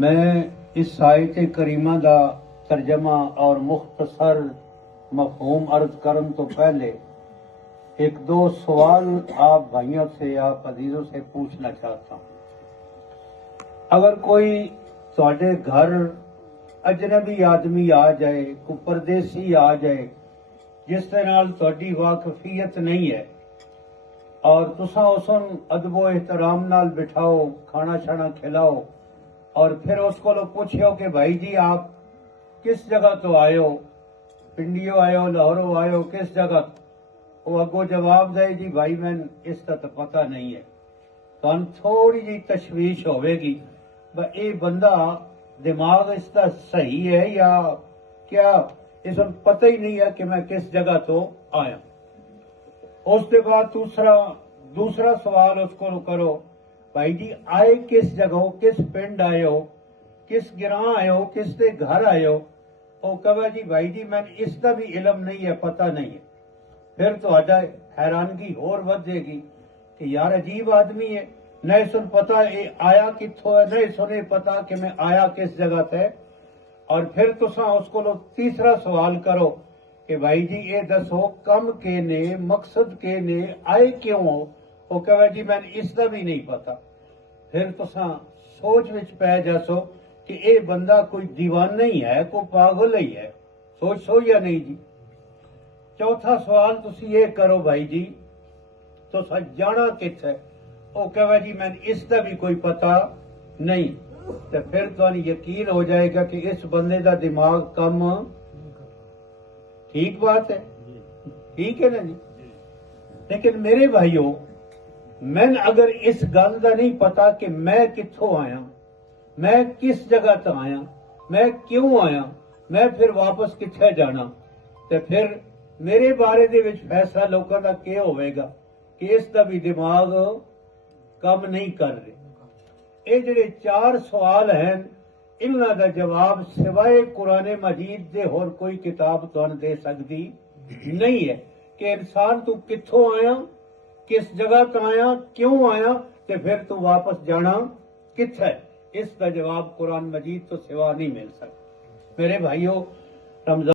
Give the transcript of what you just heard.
मैं इस आयत करीमा दा तर्जमा और मुख्तसर मफहूम अर्ज करन तो पहले एक दो सवाल आप भाइयों से, आप अजीजों से पूछना चाहता हूँ। अगर कोई ਤੁਹਾਡੇ घर अजनबी आदमी आ जाए, कोई परदेसी आ जाए जिसके नाल ਤੁਹਾਡੀ वाकफियत नहीं है और तुसा उसन अदबो एहतराम नाल बिठाओ, खाना शाना खिलाओ और फिर उसको पूछो कि भाई जी आप किस जगह तो आए हो, पिंडियो आए हो, लाहौरों आए हो, किस जगह? वो अगो जवाब दे जी भाई मैं इसका तो पता नहीं है। तो थोड़ी जी तशवीश होगी ये बंदा दिमाग इसका सही है या क्या, इस पता ही नहीं है कि मैं किस जगह तो आया। उसके बाद दूसरा सवाल उसको करो, भाई जी आए किस जगह हो, किस पिंड आए हो, किस गिरां आए हो, किसके घर आए हो? वो कहे जी भाई जी मैं इसका भी इलम नहीं है, पता नहीं है। फिर तो हैरानगी होर वधेगी कि यार अजीब आदमी है, न सुन पता ये आया किथों है, न सुने पता कि मैं आया किस जगह से। और फिर तुसा उसको तीसरा सवाल करो कि भाई जी ये दसो कम के ने, मकसद के ने, आए क्यों हो? वो कहे जी मैं इसका भी नहीं पता। फिर तुसा सोच विच पै जासो कि ये बंदा कोई दीवाना ही है, कोई पागल ही है। सोचो या नहीं जी? चौथा सवाल तुसी ये करो, भाई जी तुसा जाना किथे? वो कहे जी मैं इसका भी कोई पता नहीं। तो फिर तो यकीन हो जाएगा कि इस बंदे का दिमाग कम, ठीक बात है, ठीक है ना जी? लेकिन मेरे भाइयों, मैं अगर इस गल का नहीं पता कि मैं कित्थों आया, मैं किस जगह तो आया, मैं क्यों आया, मैं फिर वापस किथे जाना, तो फिर मेरे बारे दे विच फैसला लोगों का क्या होगा कि इसका भी दिमाग कम नहीं कर रहे। ये जिहड़े चार सवाल हैं इन्हां दा जवाब सिवाय कुरान मजीद दे होर कोई किताब तुहानूं दे सकदी नहीं है कि इंसान तू कित्थों आया, किस जगह तो आया, क्यों आया, ते फिर तू वापस जाना किथे। इसका जवाब कुरान मजीद तो सिवा नहीं मिल सकता। मेरे भाइयों, रमजान